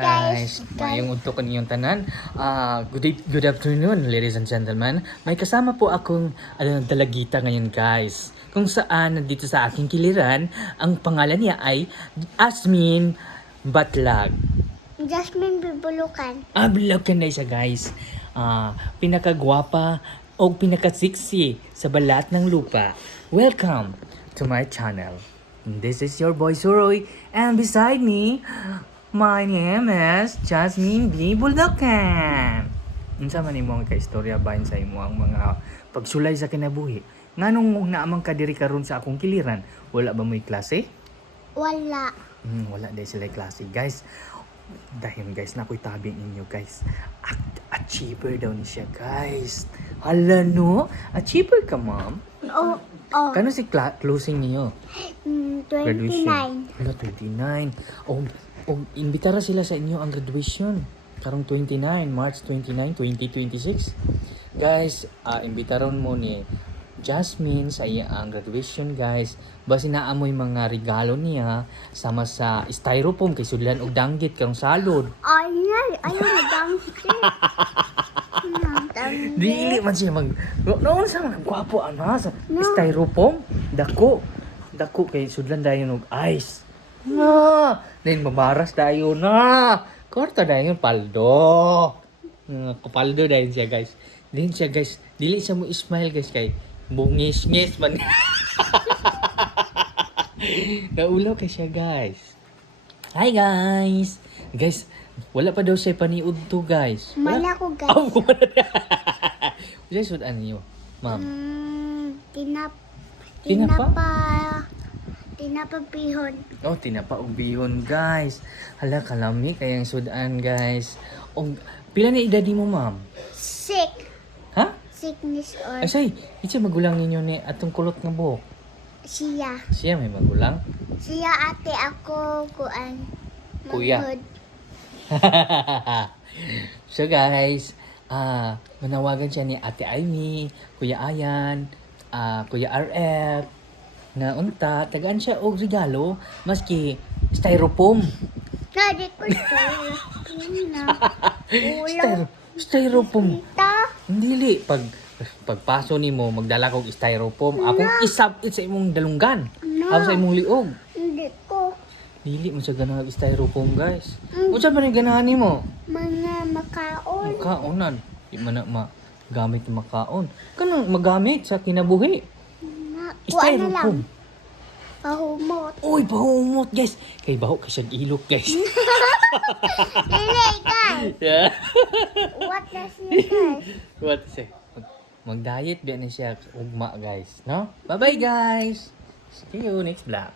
guys. Mayong udto kaninyong tanan. Good afternoon, ladies and gentlemen. May kasama po akong dalagita ngayon, guys. Kung saan nandito sa aking kiliran, ang pangalan niya ay Asmin Batlag. Jasmine Bibulukan. Bulukan na siya, guys. Pinakagwapa o pinakasexy sa balat ng lupa. Welcome to my channel. This is your boy Suroy, and beside me, my name is Jasmine B. Bulukan. Unsa man imong kaistorya bahin sa imo ang mga pagsulay sa kinabuhi? Nganong naamang ka diri karon sa akong kiliran? Wala ba mo'y klase? Wala. Wala dahil sila klase, guys. Dahil guys, nako'y tabing inyo, guys. Achiever daw ni siya, guys. Hala no? Achiever ka, ma'am? Oh. Kano si closing niyo? 29. Hala, 29. Imbitara sila sa inyo ang graduation. Karong 29, March 29, 2026. Guys, imbitaron mo ni Jasmine sa iya ang graduation, guys. Basi naamoy mga regalo niya sama sa styrofoam kay sudlan og danggit karong salod. Ayaw na danggit. Dili man siya noon sa mga gwapo sa styrofoam. Dako kay sudlan dayon og ice. Then mabaras dayon na. Korta dayon paldo. Kapaldo dayon siya, guys. Dili siya mo smile, guys, kay bungis-ngis man. Naulaw kay siya, guys. Hi, guys. Guys, wala pa daw siya paniud to, guys. Wala ko, guys. Guys, ano niyo, ma'am? Tinapa bihon. Tinapa og bihon, guys. Hala, kalami kayang sudan, guys. Pila na edad mo, ma'am? Sick. Ha? Sickness or... Ay, isa magulang ninyo ni atong kulot nga buhok. Siya May magulang? Siya ate ako, kuan. Kuya. Manghod. So guys, manawagan siya ni Ate Amy, Kuya Ayan, Kuya RF, na unta, tagaan siya og regalo, maski styrofoam. Nadi ko Styrofoam. Tita. Dili, pagpaso nimo magdala kog styrofoam. Akong isab sa imong dalunggan. Ako sa imong liog. Hindi ko. Dili mo siya ganahan styrofoam, guys. Unsa man ni ganahan nimo? Mga makaon. Makaonan. Di man na magamit ng makaon. Kanang magamit sa kinabuhi. Kuan na lang. Pahumot. Uy, pahumot, guys. Kay baho ka siyang ilok, guys. Dili, guys. Yeah. What na siya, guys? What say? Mag-diet ba na siya ugma, guys, no? Bye-bye, guys. See you next vlog.